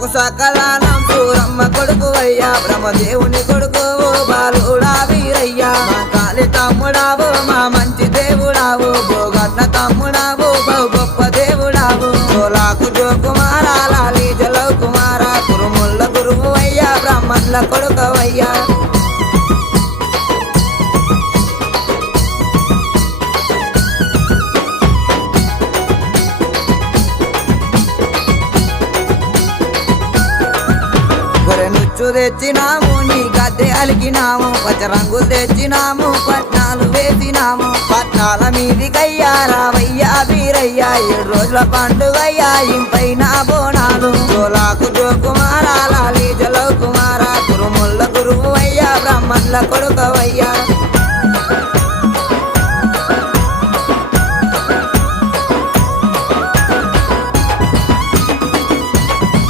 మాకు సకలానం సూరమ్మ కొడుకు అయ్యా బ్రహ్మదేవుని కొడుకు బాలుడా వీరయ్యా మా కాలి తమ్ముడావు మా మంచి దేవుడావు భోగన్న తమ్ముడావు బహు గొప్ప దేవుడావు సోలాకు జోకుమారా లాలి జలవు కుమార కురుముల్ల గురువు అయ్యా బ్రహ్మల్ల కొడుకవయ్యా నుచ్చు తెచ్చినాము నీ గద్దె అలికినాము పచ్చ రంగులు తెచ్చినాము పట్నాలు వేసినాము పట్నాల మీదికయ్యా రావయ్యా వీరయ్యా 7 రోజుల పండుగయ్యా ఇంపైన బోనాలు సోలాకు జోకుమారా లాలి జలవు కుమార కురుముల్ల గురువు అయ్యా బ్రహ్మల్ల కొడుకు